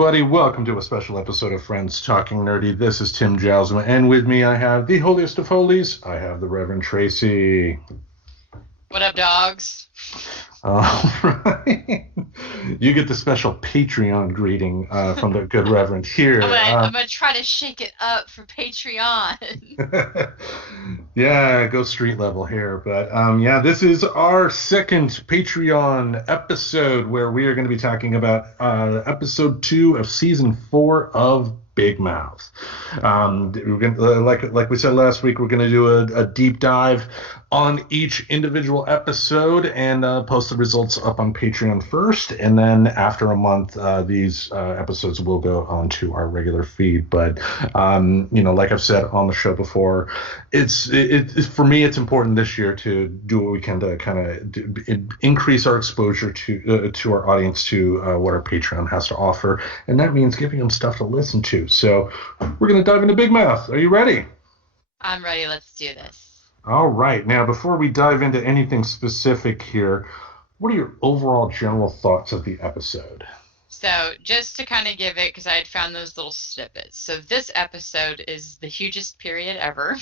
everybody. Welcome to a special episode of Friends Talking Nerdy. This is Tim Jousma, and with me I have the holiest of holies. I have the Reverend Tracy. What up, dogs? All right. You get the special Patreon greeting from the good Reverend here. I'm gonna try to shake it up for Patreon. Yeah, go street level here. But yeah, this is our second Patreon episode where we are going to be talking about episode 2 of season 4 of Big Mouth. We're gonna, like we said last week, we're going to do a deep dive on each individual episode and post the results up on Patreon first, and then after a month, these episodes will go on to our regular feed. But like I've said on the show before, it's for me, it's important this year to do what we can to kind of increase our exposure to our audience to what our Patreon has to offer, and that means giving them stuff to listen to. So we're going to dive into Big Mouth. Are you ready? I'm ready. Let's do this. All right. Now, before we dive into anything specific here, what are your overall general thoughts of the episode? So, just to kind of give it, because I had found those little snippets. So, this episode is the hugest period ever.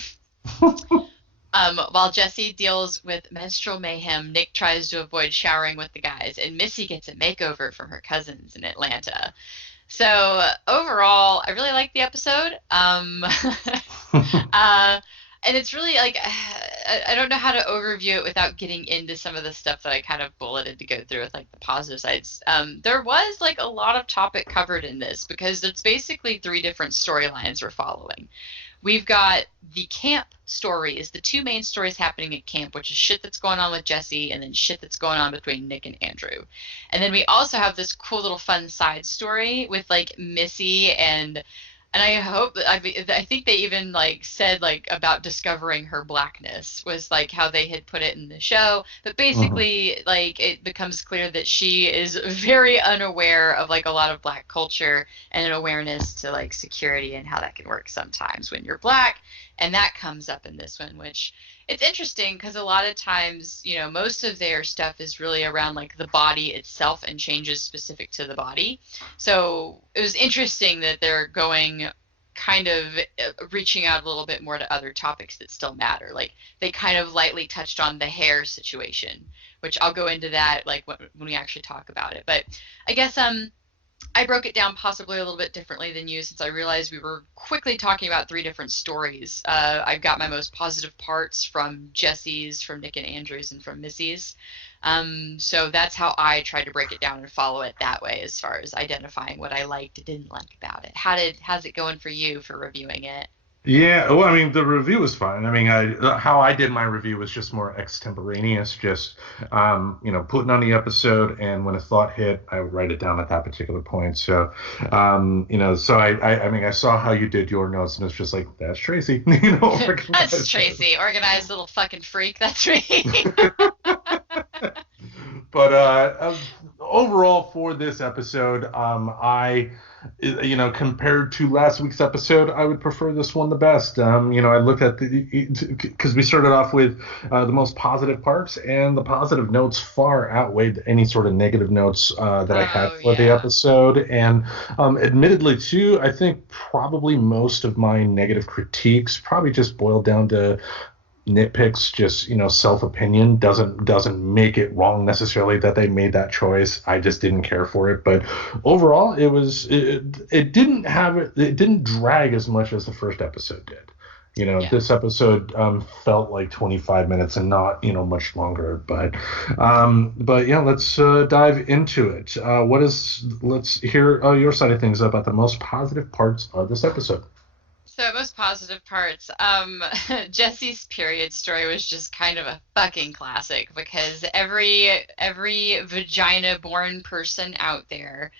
While Jesse deals with menstrual mayhem, Nick tries to avoid showering with the guys, and Missy gets a makeover from her cousins in Atlanta. So, overall, I really like the episode. And it's really like, I don't know how to overview it without getting into some of the stuff that I kind of bulleted to go through with like the positive sides. There was like a lot of topic covered in this because it's basically 3 different storylines we're following. We've got the camp stories, the 2 main stories happening at camp, which is shit that's going on with Jesse and then shit that's going on between Nick and Andrew. And then we also have this cool little fun side story with like Missy and I hope I think they even like said like about discovering her blackness was like how they had put it in the show, but basically like it becomes clear that she is very unaware of like a lot of Black culture and an awareness to like security and how that can work sometimes when you're Black, and that comes up in this one, which it's interesting because a lot of times, most of their stuff is really around like the body itself and changes specific to the body. So it was interesting that they're going kind of reaching out a little bit more to other topics that still matter. Like they kind of lightly touched on the hair situation, which I'll go into that like when we actually talk about it. But I guess I broke it down possibly a little bit differently than you since I realized we were quickly talking about 3 different stories. I've got my most positive parts from Jesse's, from Nick and Andrew's, and from Missy's. So that's how I tried to break it down and follow it that way as far as identifying what I liked and didn't like about it. How's it going for you for reviewing it? Yeah, well, I mean, the review was fine. I mean, how I did my review was just more extemporaneous, just, putting on the episode, and when a thought hit, I would write it down at that particular point. So, so I saw how you did your notes, and it's just like, that's Tracy, That's Tracy, organized little fucking freak, that's me. But overall for this episode, compared to last week's episode, I would prefer this one the best. I looked at because we started off with the most positive parts, and the positive notes far outweighed any sort of negative notes that I had for the episode. And admittedly, too, I think probably most of my negative critiques probably just boiled down to nitpicks, just self-opinion. Doesn't make it wrong necessarily that they made that choice. I just didn't care for it. But overall, it didn't drag as much as the first episode did. This episode felt like 25 minutes and not much longer. But yeah, let's dive into it. Let's hear your side of things about the most positive parts of this episode. So most positive parts, Jesse's period story was just kind of a fucking classic because every vagina-born person out there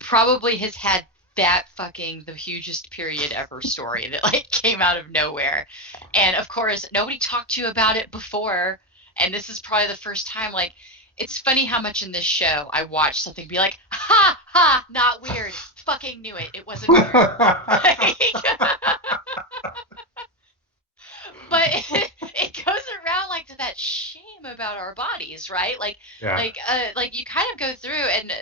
probably has had that fucking the hugest period ever story that like came out of nowhere. And of course, nobody talked to you about it before, and this is probably the first time. Like, it's funny how much in this show I watch something be like, ha, ha, not weird. Fucking knew it. It wasn't weird. But it goes around like to that shame about our bodies, right? Like you kind of go through and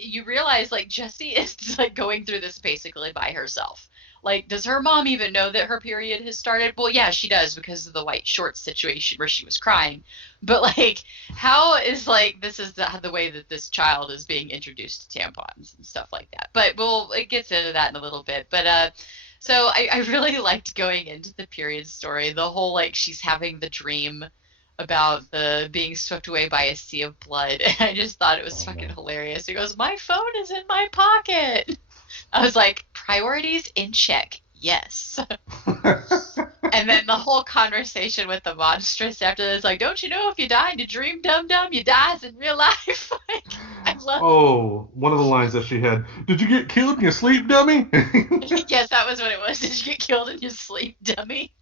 you realize like Jessie is like going through this basically by herself. Like, does her mom even know that her period has started? Well, yeah, she does because of the white shorts situation where she was crying. But like, how is like this is the way that this child is being introduced to tampons and stuff like that. But it gets into that in a little bit. But so I really liked going into the period story. The whole like she's having the dream about the being swept away by a sea of blood. And I just thought it was fucking hilarious. He goes, "My phone is in my pocket." I was like, priorities in check. Yes. And then the whole conversation with the monstrous after this, like, don't you know if you die in your dream, dum-dum, you dies in real life? Like, I love one of the lines that she had, "Did you get killed in your sleep, dummy?" Yes, that was what it was. Did you get killed in your sleep, dummy?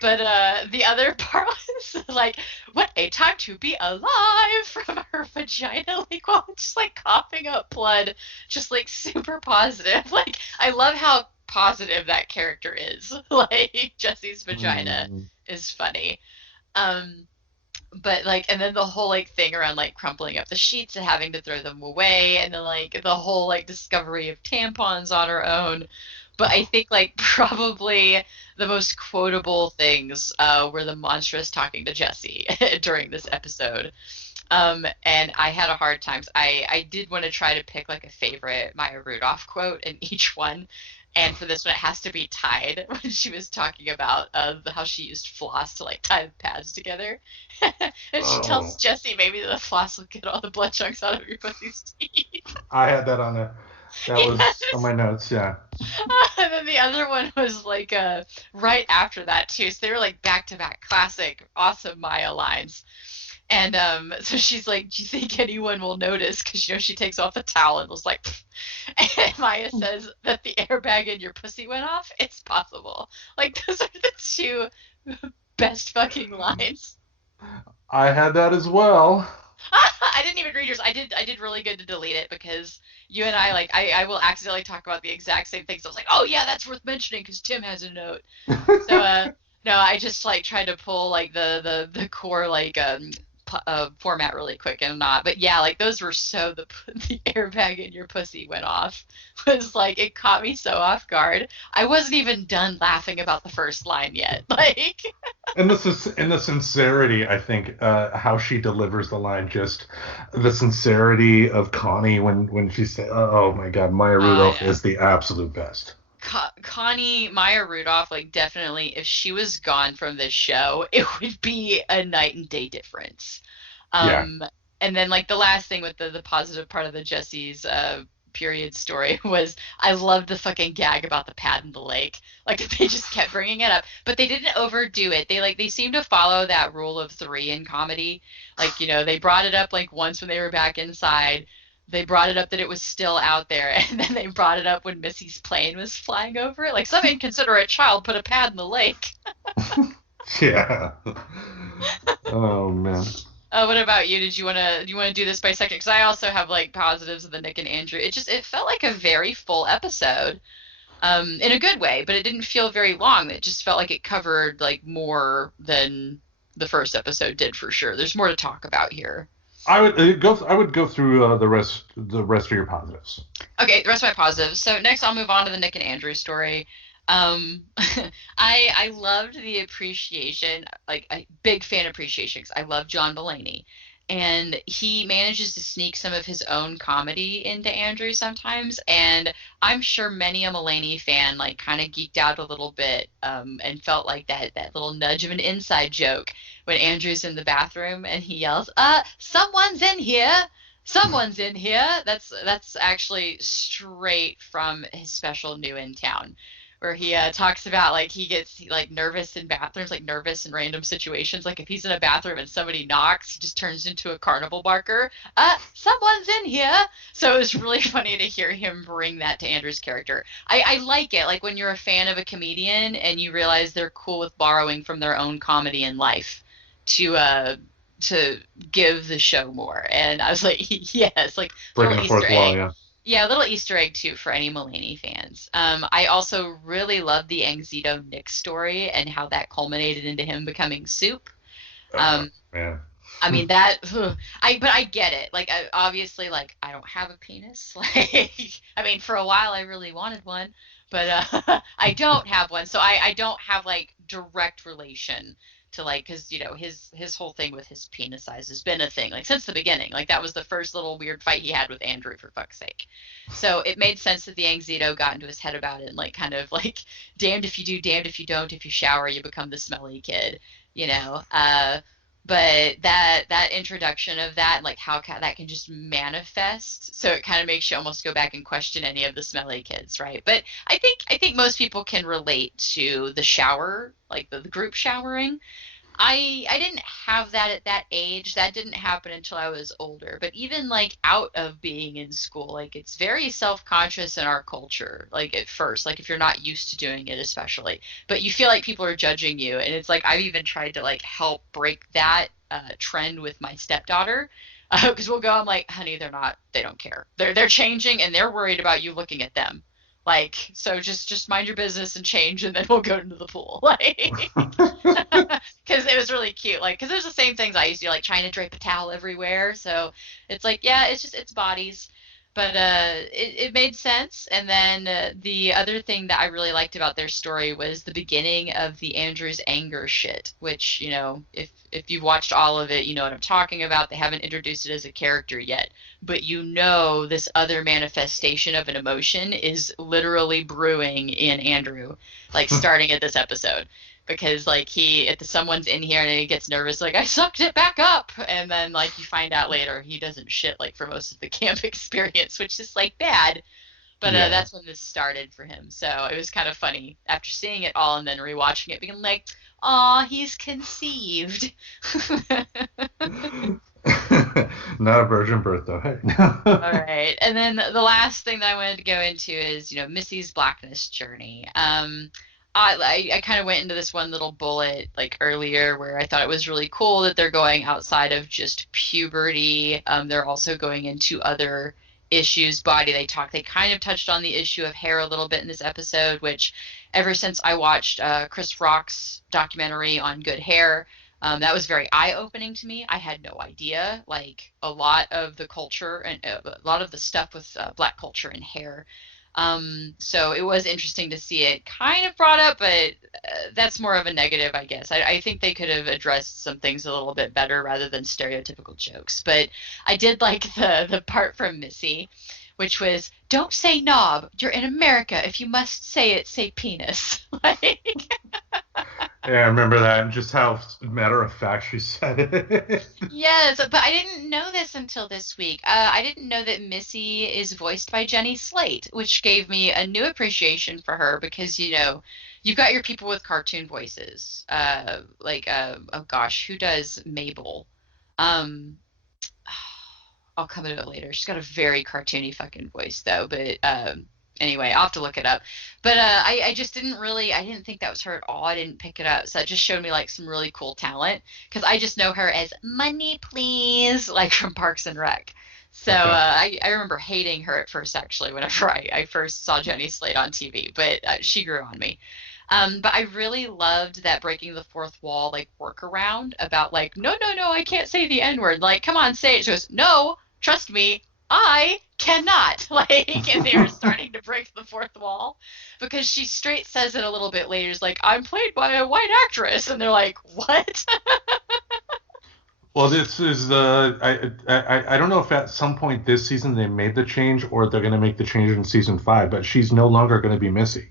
But the other part was like, "What a time to be alive!" from her vagina, like while just like coughing up blood, just like super positive. Like I love how positive that character is. Like Jessie's vagina is funny. But like, and then the whole like thing around like crumpling up the sheets and having to throw them away, and then like the whole like discovery of tampons on her own. But I think like probably the most quotable things were the monstrous talking to Jessie during this episode. And I had a hard time. I did want to try to pick like a favorite Maya Rudolph quote in each one. And for this one, it has to be tied when she was talking about how she used floss to like tie the pads together. And she tells Jessie maybe the floss will get all the blood chunks out of your pussy's teeth. I had that on a. That was on my notes, yeah. And then the other one was like right after that too. So they were like back to back classic, awesome Maya lines. And so she's like, "Do you think anyone will notice?" Because she takes off the towel and was like, pfft. And Maya says that the airbag in your pussy went off. It's possible. Like those are the two best fucking lines. I had that as well. I didn't even read yours. I did really good to delete it because you and I like I will accidentally talk about the exact same things. So I was like, "Oh yeah, that's worth mentioning because Tim has a note." So no, I just like tried to pull like the core like format really quick and not. But yeah, like those were so the airbag in your pussy went off was like it caught me so off guard. I wasn't even done laughing about the first line yet. Like and the sincerity, I think, how she delivers the line, just the sincerity of Connie when she said, "Oh my God, Maya Rudolph is the absolute best." Maya Rudolph, like definitely, if she was gone from this show, it would be a night and day difference. Yeah. And then like the last thing with the positive part of the Jessie's period story was I loved the fucking gag about the pad in the lake. Like they just kept bringing it up, but they didn't overdo it. They seem to follow that rule of 3 in comedy. Like they brought it up like once when they were back inside. They brought it up that it was still out there, and then they brought it up when Missy's plane was flying over it. Like some inconsiderate child put a pad in the lake. Yeah. Oh man. What about you? Do you want to do this by second? Because I also have like positives of the Nick and Andrew. It felt like a very full episode, in a good way, but it didn't feel very long. It just felt like it covered like more than the first episode did for sure. There's more to talk about here. I would go through the rest of your positives. Okay, the rest of my positives. So next, I'll move on to the Nick and Andrew story. I loved the appreciation, like a big fan appreciation, because I love John Mulaney, and he manages to sneak some of his own comedy into Andrew sometimes, and I'm sure many a Mulaney fan like kind of geeked out a little bit, and felt like that little nudge of an inside joke when Andrew's in the bathroom and he yells, "Someone's in here! Someone's in here!" That's actually straight from his special New in Town, where he talks about like he gets like nervous in bathrooms, like nervous in random situations. Like if he's in a bathroom and somebody knocks, he just turns into a carnival barker. Someone's in here. So it was really funny to hear him bring that to Andrew's character. I like it. Like when you're a fan of a comedian and you realize they're cool with borrowing from their own comedy in life to give the show more. And I was like, yes, like breaking the fourth wall, yeah. Yeah, a little Easter egg, too, for any Mulaney fans. I also really love the Anxito Nick story and how that culminated into him becoming Soup. Man. I mean that but I get it. Like obviously like I don't have a penis. Like I mean for a while I really wanted one, but I don't have one. So I don't have like direct relation to like cuz his whole thing with his penis size has been a thing like since the beginning. Like that was the first little weird fight he had with Andrew for fuck's sake. So it made sense that the Angzito got into his head about it and like kind of like damned if you do, damned if you don't. If you shower, you become the smelly kid, you know. But that introduction of that, like how that can just manifest, so it kind of makes you almost go back and question any of the smelly kids, right? But I think most people can relate to the shower, like the group showering. I didn't have that at that age. That didn't happen until I was older. But even like out of being in school, like it's very self-conscious in our culture. Like at first, like if you're not used to doing it, especially, but you feel like people are judging you, and it's like I've even tried to like help break that trend with my stepdaughter. Because we'll go, I'm like, honey, they're not, they don't care. They're changing, and they're worried about you looking at them. Like, so just mind your business and change, and then we'll go into the pool. Like, because it was really cute. Like, because there's the same things I used to do, like trying to drape a towel everywhere. So it's like, yeah, it's just it's bodies, but it made sense. And then the other thing that I really liked about their story was the beginning of the Andrew's anger shit, which if you've watched all of it, you know what I'm talking about. They haven't introduced it as a character yet, but this other manifestation of an emotion is literally brewing in Andrew, like starting at this episode because like someone's in here and he gets nervous like I sucked it back up, and then like you find out later he doesn't shit like for most of the camp experience, which is like bad, but Yeah. that's when this started for him. So it was kind of funny after seeing it all and then rewatching it being like, aw, he's conceived. Not a virgin birth though. Hey. All right, and then the last thing that I wanted to go into is Missy's blackness journey. I kind of went into this one little bullet like earlier where I thought it was really cool that they're going outside of just puberty. They're also going into other issues, body. They kind of touched on the issue of hair a little bit in this episode, which ever since I watched Chris Rock's documentary on good hair, that was very eye-opening to me. I had no idea. Like a lot of the culture and a lot of the stuff with black culture and hair. So it was interesting to see it kind of brought up, but that's more of a negative, I guess. I think they could have addressed some things a little bit better rather than stereotypical jokes. But I did like the part from Missy, which was, don't say knob. You're in America. If you must say it, say penis. Like, Yeah, I remember that, and just how matter of fact she said it. yes, but I didn't know this until this week. I didn't know that Missy is voiced by Jenny Slate, which gave me a new appreciation for her because, you've got your people with cartoon voices. Oh gosh, who does Mabel? Um, I'll come to it later. She's got a very cartoony fucking voice though, but anyway, I'll have to look it up. But I just I didn't think that was her at all. I didn't pick it up. So it just showed me like some really cool talent because I just know her as Money Please, like from Parks and Rec. So I remember hating her at first actually whenever I first saw Jenny Slate on TV, but she grew on me. But I really loved that breaking the fourth wall like workaround about like, no, I can't say the N-word. Like, come on, say it. She goes, no, trust me, I cannot. Like, and they're starting to break the fourth wall because she straight says it a little bit later. It's like, I'm played by a white actress. And they're like, what? Well, this is I don't know if at some point this season they made the change or they're going to make the change in season 5, but she's no longer going to be Missy.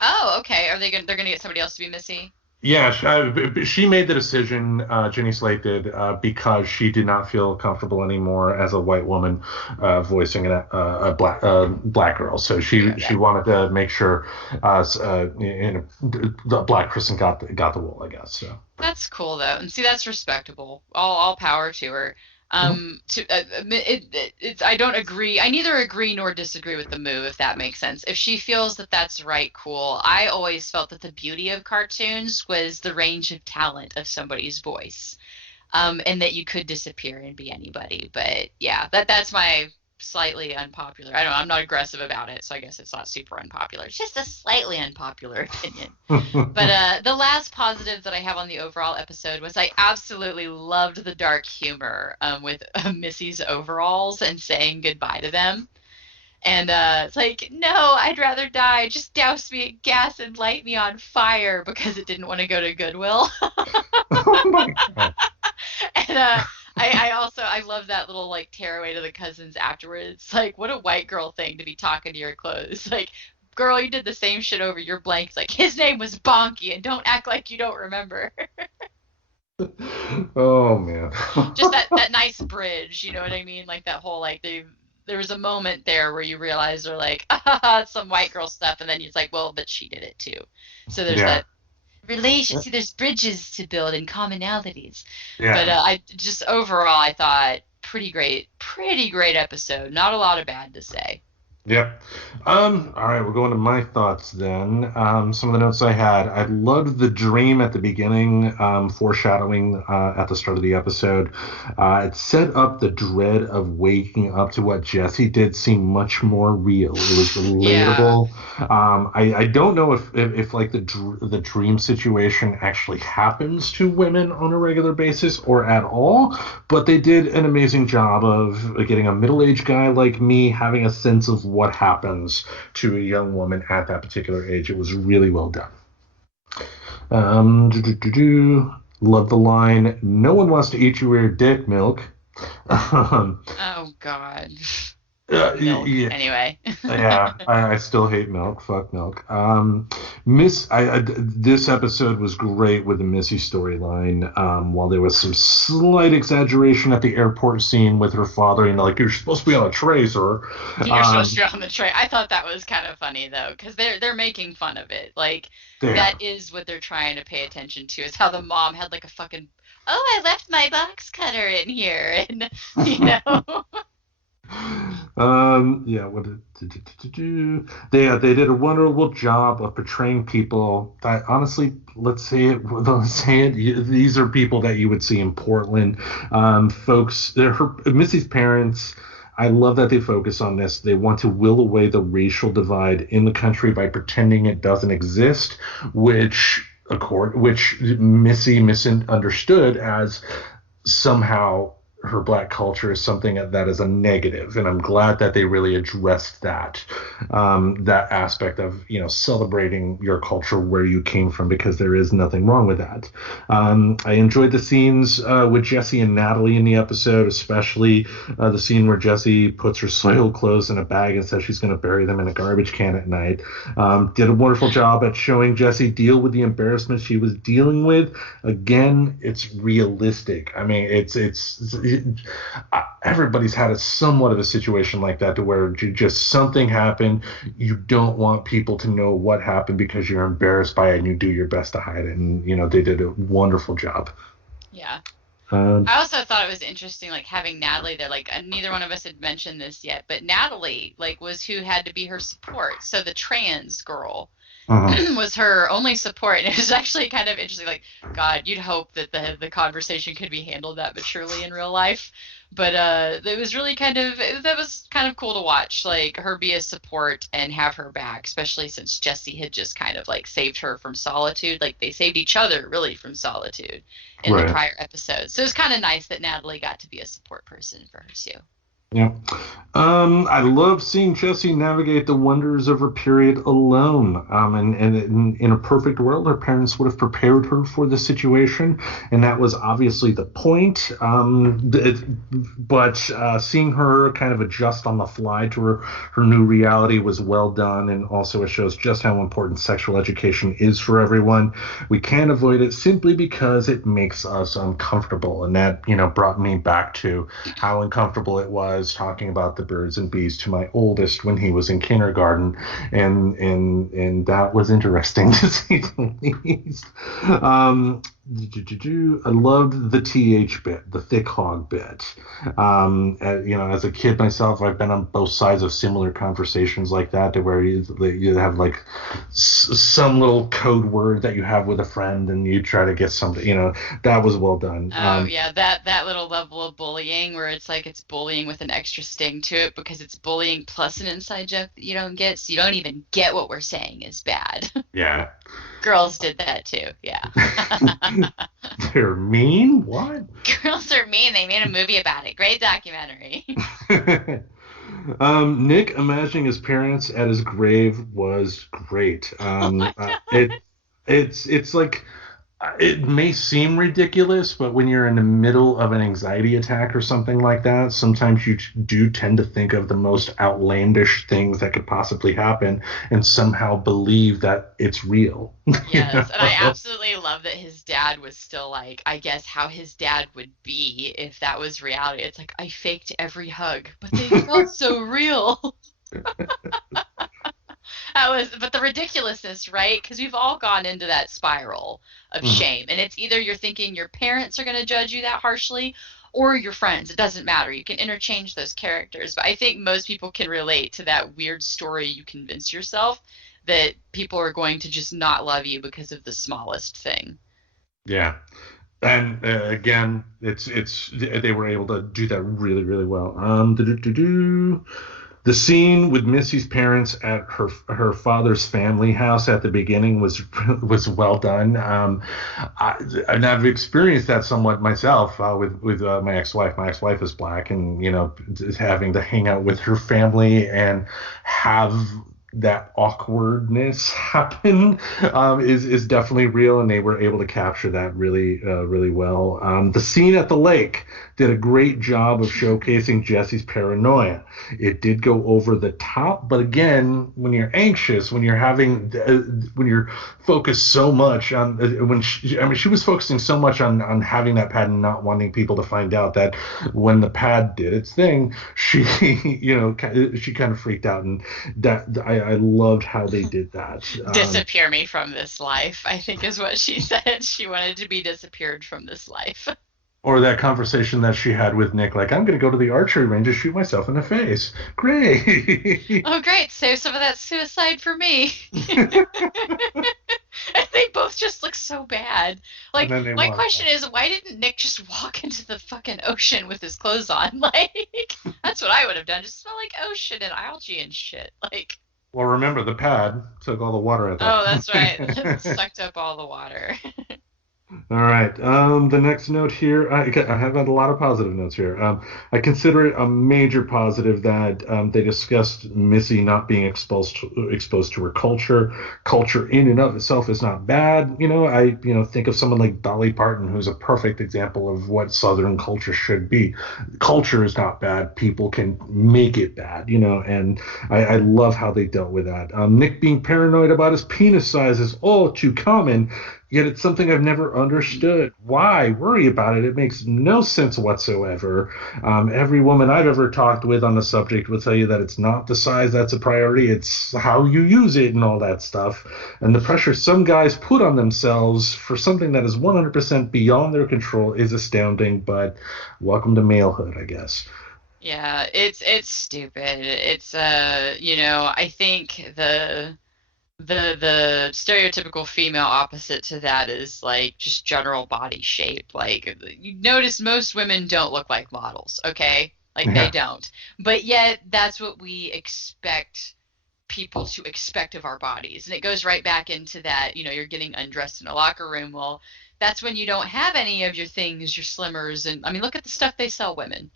Oh, okay. They're gonna get somebody else to be Missy? Yeah, she made the decision, Jenny Slate did, because she did not feel comfortable anymore as a white woman voicing a black girl. So she wanted to make sure the black person got the role, I guess. So That's cool though, and see that's respectable. All power to her. I don't agree. I neither agree nor disagree with the move, if that makes sense. If she feels that that's right, cool. I always felt that the beauty of cartoons was the range of talent of somebody's voice, and that you could disappear and be anybody. But yeah, that's my slightly unpopular. I don't know, I'm not aggressive about it, so I guess it's not super unpopular. It's just a slightly unpopular opinion. But the last positive that I have on the overall episode was I absolutely loved the dark humor with Missy's overalls and saying goodbye to them. And it's like, no, I'd rather die. Just douse me in gas and light me on fire because it didn't want to go to Goodwill. Oh my God. And I love that little like tearaway to the cousins afterwards. Like, what a white girl thing to be talking to your clothes. Like, girl, you did the same shit over your blanks. Like, his name was Bonky, and don't act like you don't remember. Oh man. Just that nice bridge, you know what I mean? Like that whole like there was a moment there where you realize they're like, it's some white girl stuff, and then it's like, well, but she did it too. So there's that relation. See, there's bridges to build and commonalities. Yeah. But I just overall, I thought pretty great episode. Not a lot of bad to say. Yep. All right, we're going to my thoughts then. Some of the notes I had. I loved the dream at the beginning, foreshadowing at the start of the episode. It set up the dread of waking up to what Jesse did seem much more real. It was relatable. Yeah. I don't know if like the dream situation actually happens to women on a regular basis or at all, but they did an amazing job of getting a middle-aged guy like me having a sense of what happens to a young woman at that particular age. It was really well done. Love the line, "No one wants to eat your dick, milk." Oh God. Milk. Yeah. Anyway. Yeah, I still hate milk. Fuck milk. This episode was great with the Missy storyline. While there was some slight exaggeration at the airport scene with her father, and like, you're supposed to be on a tray, sir. You're supposed to be on the tray. I thought that was kind of funny though, because they're making fun of it. Like that is what they're trying to pay attention to. Is how the mom had like a fucking, oh, I left my box cutter in here, and you know. What they did a wonderful job of portraying people that, honestly, let's say it, these are people that you would see in Portland. Folks, they're Missy's parents. I love that they focus on this. They want to will away the racial divide in the country by pretending it doesn't exist, which Missy misunderstood as somehow her black culture is something that is a negative, and I'm glad that they really addressed that aspect of, celebrating your culture where you came from, because there is nothing wrong with that. I enjoyed the scenes with Jesse and Natalie in the episode, especially the scene where Jesse puts her soiled clothes in a bag and says she's going to bury them in a garbage can at night. Did a wonderful job at showing Jesse deal with the embarrassment she was dealing with. Again, it's realistic. I mean, everybody's had somewhat of a situation like that, to where just something happened. You don't want people to know what happened because you're embarrassed by it, and you do your best to hide it. And they did a wonderful job. Yeah. I also thought it was interesting, like, having Natalie there. Like, neither one of us had mentioned this yet, but Natalie, like, was who had to be her support. So the trans girl was her only support, and it was actually kind of interesting. Like, God, you'd hope that the conversation could be handled that maturely in real life, but it was really that was kind of cool to watch, like, her be a support and have her back, especially since Jesse had just kind of like saved her from solitude. Like, they saved each other really from solitude in the prior episodes. So it was kind of nice that Natalie got to be a support person for her too. Yeah. I love seeing Jesse navigate the wonders of her period alone. And in a perfect world, her parents would have prepared her for the situation, and that was obviously the point. But seeing her kind of adjust on the fly to her new reality was well done, and also it shows just how important sexual education is for everyone. We can't avoid it simply because it makes us uncomfortable, and that brought me back to how uncomfortable it was talking about the birds and bees to my oldest when he was in kindergarten, and that was interesting to say the least. I loved the TH bit, the thick hog bit. As a kid myself, I've been on both sides of similar conversations like that, to where you have like some little code word that you have with a friend, and you try to get something. That was well done. Oh yeah, that little level of bullying where it's like it's bullying with an extra sting to it because it's bullying plus an inside joke that you don't get, so you don't even get what we're saying is bad. Yeah. Girls did that too, yeah. They're mean? What? Girls are mean. They made a movie about it. Great documentary. Nick imagining his parents at his grave was great. Oh my God. It's like it may seem ridiculous, but when you're in the middle of an anxiety attack or something like that, sometimes you do tend to think of the most outlandish things that could possibly happen and somehow believe that it's real. Yes, and I absolutely love that his dad was still like, I guess how his dad would be if that was reality. It's like I faked every hug, but they felt so real. But the ridiculousness, right? Because we've all gone into that spiral of Mhm. shame. And it's either you're thinking your parents are going to judge you that harshly or your friends. It doesn't matter. You can interchange those characters. But I think most people can relate to that weird story you convince yourself that people are going to just not love you because of the smallest thing. Yeah. And again, it's they were able to do that really, really well. The scene with Missy's parents at her father's family house at the beginning was well done. And I've experienced that somewhat myself with my ex-wife. My ex-wife is black, and having to hang out with her family and have that awkwardness happen is definitely real, and they were able to capture that really well. The scene at the lake did a great job of showcasing Jesse's paranoia. It did go over the top, but again, when you're anxious, when you're focused so much on she was focusing so much on having that pad and not wanting people to find out that when the pad did its thing, she she kind of freaked out, and that I loved how they did that. Disappear me from this life, I think is what she said. She wanted to be disappeared from this life. Or that conversation that she had with Nick, like, I'm going to go to the archery range and shoot myself in the face. Great. Oh, great. Save some of that suicide for me. And they both just look so bad. And Like, then they my walk question is, why didn't Nick just walk into the fucking ocean with his clothes on? Like, that's what I would have done. Just smell like ocean and algae and shit. Like, Well, remember, the pad took all the water at that oh, that's right. It point. sucked up all the water. All right. The next note here, I have had a lot of positive notes here. I consider it a major positive that they discussed Missy not being exposed to her culture. Culture in and of itself is not bad. I think of someone like Dolly Parton, who's a perfect example of what Southern culture should be. Culture is not bad. People can make it bad. And I love how they dealt with that. Nick being paranoid about his penis size is all too common. Yet it's something I've never understood. Why worry about it? It makes no sense whatsoever. Every woman I've ever talked with on the subject will tell you that it's not the size that's a priority, it's how you use it and all that stuff. And the pressure some guys put on themselves for something that is 100% beyond their control is astounding, but welcome to malehood, I guess. Yeah, it's stupid. It's I think the stereotypical female opposite to that is like just general body shape. Like you notice most women don't look like models, okay? Like they Yeah. don't. But yet that's what we expect people to expect of our bodies. And it goes right back into that, you're getting undressed in a locker room. Well, that's when you don't have any of your things, your slimmers, and I mean look at the stuff they sell women.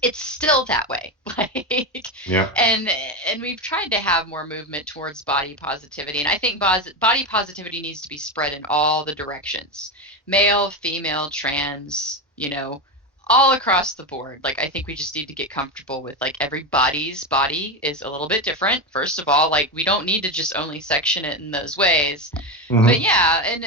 It's still that way. Like, Yeah. and we've tried to have more movement towards body positivity, and I think body positivity needs to be spread in all the directions, male, female, trans, all across the board. Like, I think we just need to get comfortable with like everybody's body is a little bit different. First of all, like we don't need to just only section it in those ways. But Hmm. yeah, and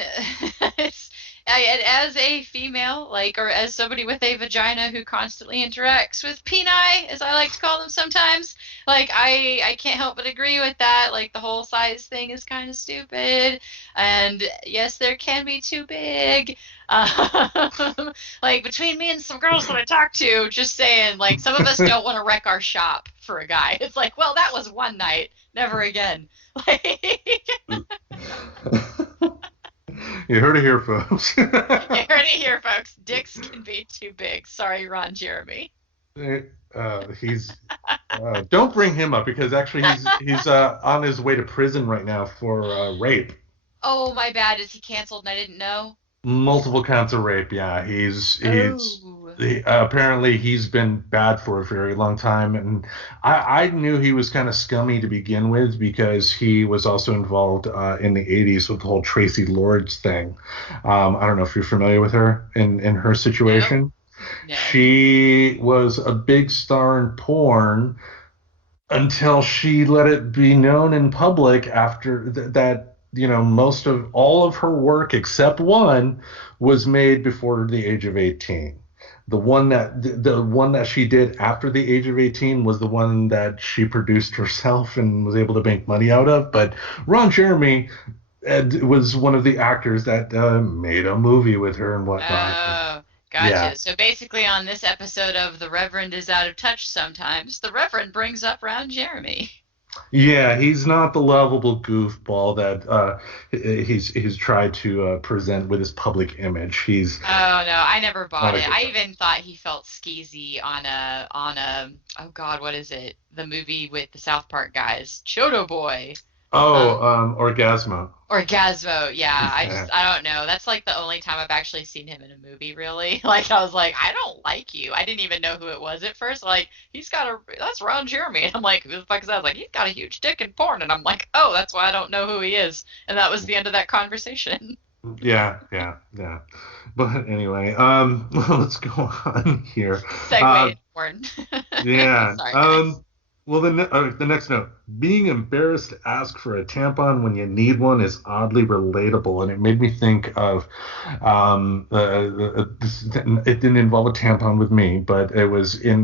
it's And as a female, like, or as somebody with a vagina who constantly interacts with peni, as I like to call them sometimes, like, I can't help but agree with that. Like, the whole size thing is kind of stupid. And yes, there can be too big. Like, between me and some girls that I talk to, just saying, like, some of us don't want to wreck our shop for a guy. It's like, well, that was one night, never again. Like, You heard it here, folks. you heard it here, folks. Dicks can be too big. Sorry, Ron Jeremy. He's don't bring him up because actually he's on his way to prison right now for rape. Oh, my bad. Is he canceled and I didn't know? Multiple counts of rape. Yeah, apparently he's been bad for a very long time, and I knew he was kind of scummy to begin with because he was also involved in the '80s with the whole Tracy Lords thing. I don't know if you're familiar with her in her situation. No. She was a big star in porn until she let it be known in public after that most of all of her work except one was made before the age of 18. The one that she did after the age of 18 was the one that she produced herself and was able to make money out of. But Ron Jeremy was one of the actors that made a movie with her and whatnot. Oh, gotcha. Yeah. So basically, on this episode of The Reverend is Out of Touch sometimes, the Reverend brings up Ron Jeremy. Yeah, he's not the lovable goofball that he's tried to present with his public image. He's Oh no, I never bought not a it. good I guy. even thought he felt skeezy on a oh God, what is it? The movie with the South Park guys, Chodo Boy. Oh, Um, Orgasmo. Orgasmo, yeah. Yeah. I don't know. That's like the only time I've actually seen him in a movie, really. Like, I was like, I don't like you. I didn't even know who it was at first. Like, that's Ron Jeremy. And I'm like, who the fuck is that? I was like, he's got a huge dick in porn. And I'm like, oh, that's why I don't know who he is. And that was the end of that conversation. Yeah, yeah, yeah. But anyway, let's go on here. Segue into porn. Yeah. Sorry, guys. Well, the next note: being embarrassed to ask for a tampon when you need one is oddly relatable, and it made me think of. It didn't involve a tampon with me, but it was in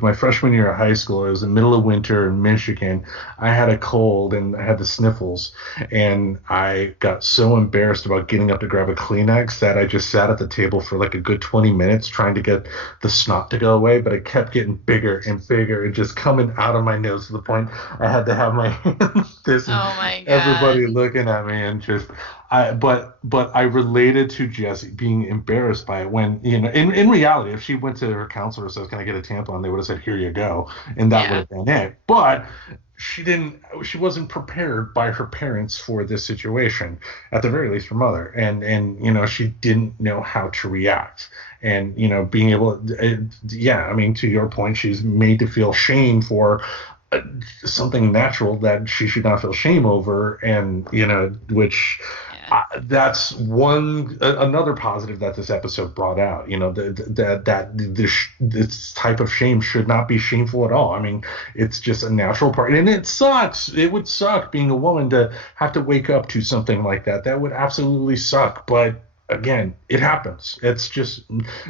my freshman year of high school. It was the middle of winter in Michigan. I had a cold and I had the sniffles, and I got so embarrassed about getting up to grab a Kleenex that I just sat at the table for like a good 20 minutes trying to get the snot to go away, but it kept getting bigger and bigger and just coming out of my nose to the point I had to have my hand like this and Oh my everybody God. looking at me and just but I related to Jessie being embarrassed by it when in reality if she went to her counselor and says can I get a tampon, they would have said here you go, and that would Yeah. have been it. But she wasn't prepared by her parents for this situation, at the very least her mother, and she didn't know how to react. And being able yeah, I mean, to your point, she's made to feel shame for something natural that she should not feel shame over, and which Yeah. that's another positive that this episode brought out. This type of shame should not be shameful at all. I mean, it's just a natural part, and it sucks. It would suck being a woman to have to wake up to something like that. That would absolutely suck. But again, it happens. It's just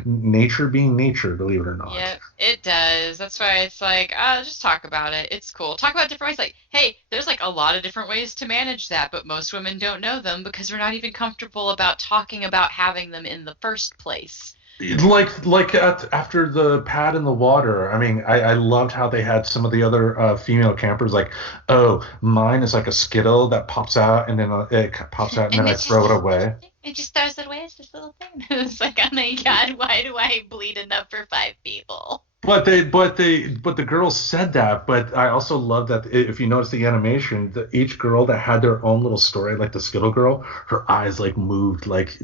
nature being nature, believe it or not. Yeah, it does. That's why it's like, just talk about it. It's cool. Talk about different ways. Like, hey, there's like a lot of different ways to manage that, but most women don't know them because we're not even comfortable about talking about having them in the first place. After the pad in the water, I mean, I loved how they had some of the other female campers like, oh, mine is like a Skittle that pops out and then it pops out and then And I it's just throw it this little away. thing. It just throws it away as this little thing. It's like, oh my God, why do I bleed enough for 5 people? But the girls said that. But I also love that if you notice the animation, each girl that had their own little story, like the Skittle girl, her eyes like moved like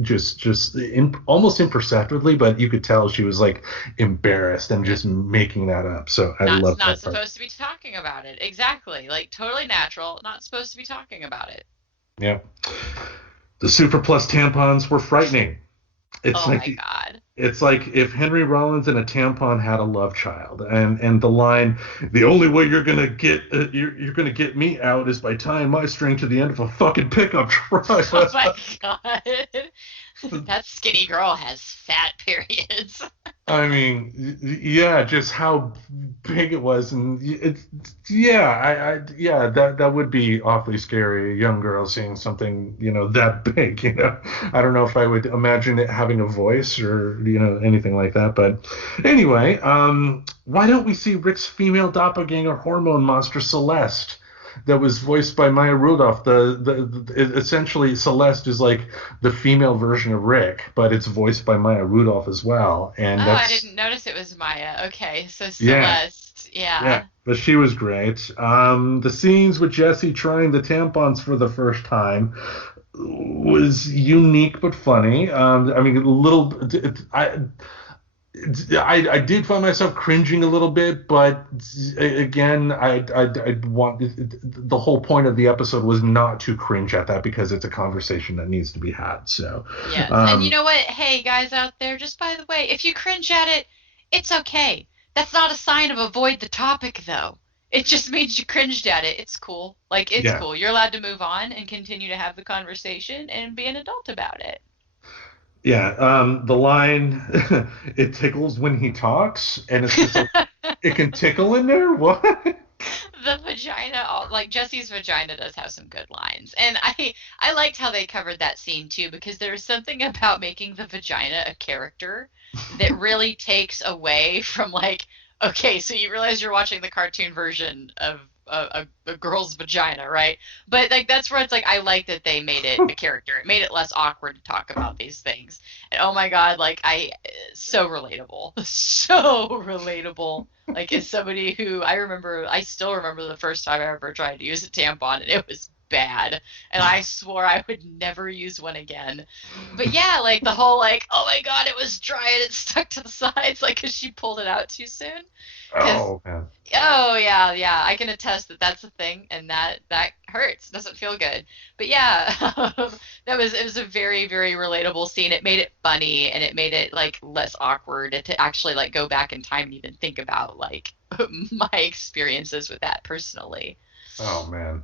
almost imperceptibly, but you could tell she was like embarrassed and just making that up. So I love Not that part. supposed to be talking about it. Exactly. Like totally natural. Not supposed to be talking about it. Yeah. The Super Plus tampons were frightening. It's Oh like my God. it's like if Henry Rollins and a tampon had a love child, and the line, the only way you're gonna get you're gonna get me out is by tying my string to the end of a fucking pickup truck. Oh my God. That skinny girl has fat periods. I mean, yeah, just how big it was, and yeah, yeah, that would be awfully scary. A young girl seeing something, that big, I don't know if I would imagine it having a voice or, anything like that. But anyway, why don't we see Rick's female doppelganger hormone monster Celeste? That was voiced by Maya Rudolph. Essentially Celeste is like the female version of Rick, but it's voiced by Maya Rudolph as well. And Oh, I that's didn't notice it was Maya. Okay, so yeah, Celeste. Yeah. yeah. But she was great. The scenes with Jesse trying the tampons for the first time was unique but funny. I mean, a little. I did find myself cringing a little bit, but again, I want the whole point of the episode was not to cringe at that because it's a conversation that needs to be had. So, Yes. And you know what? Hey, guys out there, just by the way, if you cringe at it, it's okay. That's not a sign of avoid the topic, though. It just means you cringed at it. It's cool. Like, it's yeah, cool. You're allowed to move on and continue to have the conversation and be an adult about it. yeah. The line, it tickles when he talks, and it's just like it can tickle in there. What? The vagina, like Jesse's vagina does have some good lines. And I liked how they covered that scene too, because there's something about making the vagina a character that really takes away from like, okay, so you realize you're watching the cartoon version of a girl's vagina, right? But like that's where it's like I like that they made it a character. It made it less awkward to talk about these things. And oh my god, like so relatable, so relatable. Like as somebody who I still remember the first time I ever tried to use a tampon, and it was bad, and I swore I would never use one again. But yeah, like the whole like, oh my god, it was dry and it stuck to the sides, like because she pulled it out too soon. Because Oh man. oh yeah, I can attest that that's a thing, and that hurts, doesn't feel good. But yeah, it was a very very relatable scene. It made it funny, and it made it like less awkward to actually like go back in time and even think about like my experiences with that personally. Oh man.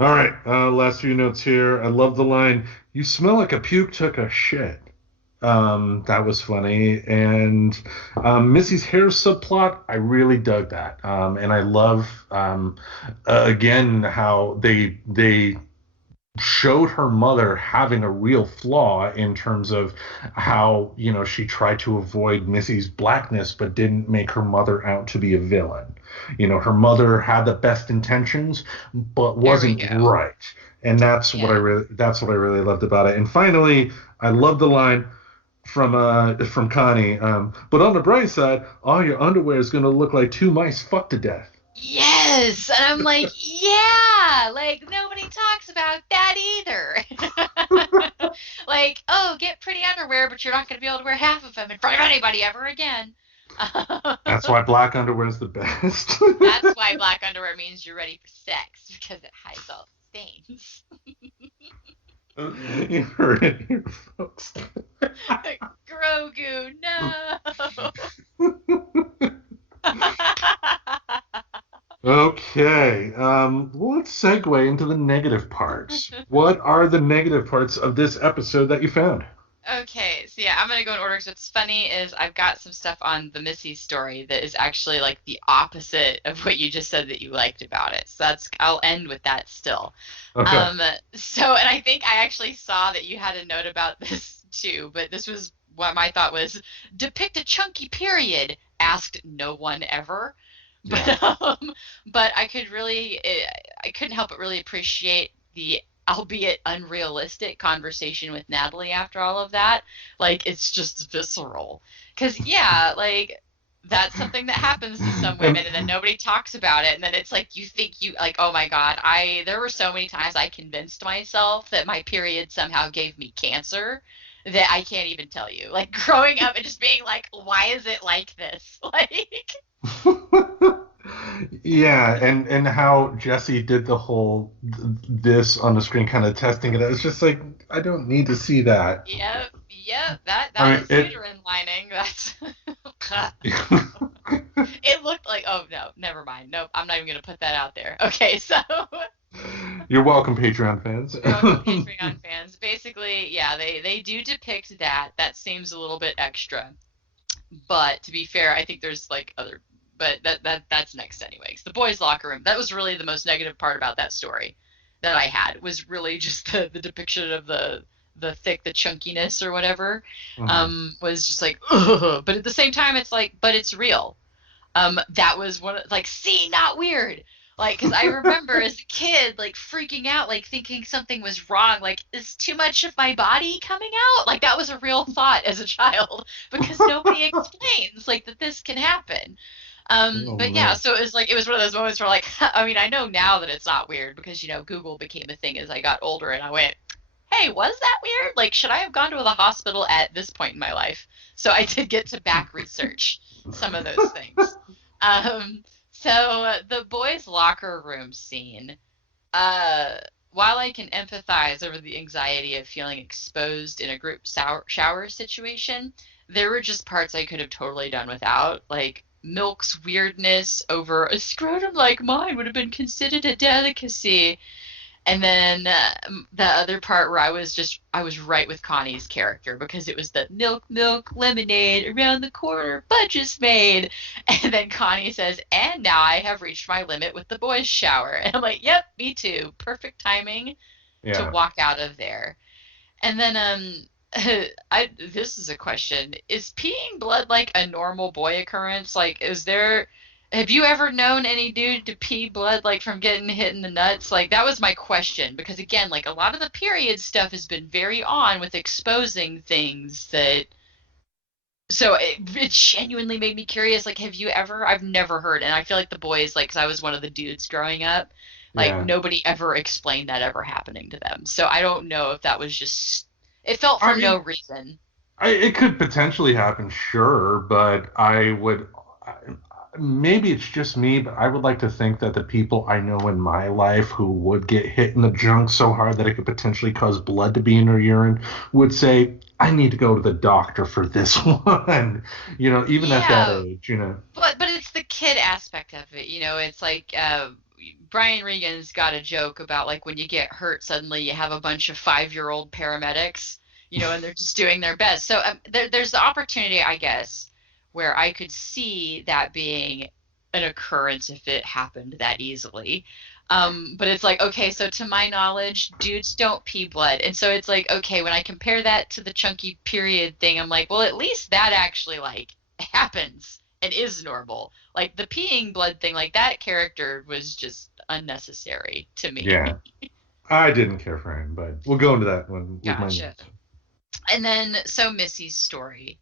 All right. Last few notes here. I love the line, "You smell like a puke took a shit." That was funny. And Missy's hair subplot, I really dug that. And I love again how they showed her mother having a real flaw in terms of how she tried to avoid Missy's blackness but didn't make her mother out to be a villain. Her mother had the best intentions but There we wasn't go. right. And Yeah. that's what I really loved about it. And finally, I love the line from Connie. But on the bright side, all your underwear is gonna look like two mice fucked to death. Yes, and I'm like, yeah, like nobody talks about that either. Like, oh, get pretty underwear, but you're not going to be able to wear half of them in front of anybody ever again. That's why black underwear is the best. That's why black underwear means you're ready for sex because it hides all the stains. You heard it here, folks. Grogu, no. Okay, let's segue into the negative parts. What are the negative parts of this episode that you found? Okay, so yeah, I'm gonna go in order. So what's funny is I've got some stuff on the Missy story that is actually like the opposite of what you just said that you liked about it. So I'll end with that still. Okay. And I think I actually saw that you had a note about this too, but this was what my thought was: depict a chunky period. Asked no one ever. Yeah. But I couldn't help but really appreciate the albeit unrealistic conversation with Natalie after all of that. Like it's just visceral. Cause yeah, like that's something that happens to some And women and then nobody talks about it. And then it's like you think you like, oh my God, there were so many times I convinced myself that my period somehow gave me cancer that I can't even tell you. Like growing up and just being like, why is it like this? Like yeah, and how Jesse did the whole this on the screen kind of testing it. It's just like I don't need to see that. Yep, that I mean is uterine lining. That's it looked like oh no, never mind. Nope, I'm not even gonna put that out there. Okay, so You're welcome, Patreon fans. You're welcome, Patreon fans. Basically, yeah, they do depict that. That seems a little bit extra. But to be fair, I think there's like other, but that's next anyway. 'Cause the boys' locker room, that was really the most negative part about that story that I had, was really just the depiction of the chunkiness or whatever. Mhm. Was just like, ugh. But at the same time, it's like, but it's real. That was one of, like, see, not weird. Like, because I remember as a kid, like, freaking out, like, thinking something was wrong. Like, is too much of my body coming out? Like, that was a real thought as a child because nobody explains, like, that this can happen. Oh But yeah, man. so it was like, it was one of those moments where, like, I mean, I know now that it's not weird because, Google became a thing as I got older, and I went, hey, was that weird? Like, should I have gone to the hospital at this point in my life? So I did get to back research some of those things. Um, the boys' locker room scene, uh, while I can empathize over the anxiety of feeling exposed in a group shower situation, there were just parts I could have totally done without, like Milk's weirdness over a scrotum like mine would have been considered a delicacy. And then the other part where I was right with Connie's character because it was the milk, milk, lemonade around the corner, fudge is made. And then Connie says, and now I have reached my limit with the boys' shower. And I'm like, yep, me too. Perfect timing to Yeah. walk out of there. And then, this is a question. Is peeing blood like a normal boy occurrence? Like, have you ever known any dude to pee blood, like, from getting hit in the nuts? Like, that was my question. Because, again, like, a lot of the period stuff has been very on with exposing things that. So it genuinely made me curious. Like, have you ever? I've never heard. And I feel like the boys, like, 'cause I was one of the dudes growing up, like, Yeah. nobody ever explained that ever happening to them. So I don't know if that was just. It felt I for no mean, reason. it could potentially happen, sure, but maybe it's just me, but I would like to think that the people I know in my life who would get hit in the junk so hard that it could potentially cause blood to be in their urine would say, I need to go to the doctor for this one. Even at that Yeah, age. but it's the kid aspect of it. It's like Brian Regan's got a joke about, like, when you get hurt suddenly you have a bunch of 5-year-old paramedics, and they're just doing their best. So there's the opportunity, I guess, where I could see that being an occurrence if it happened that easily. But it's like, okay, so to my knowledge, dudes don't pee blood. And so it's like, okay, when I compare that to the chunky period thing, I'm like, well, at least that actually, like, happens and is normal. Like, the peeing blood thing, like, that character was just unnecessary to me. Yeah, I didn't care for him, but we'll go into that one with my Gotcha. notes. And then, so Missy's story.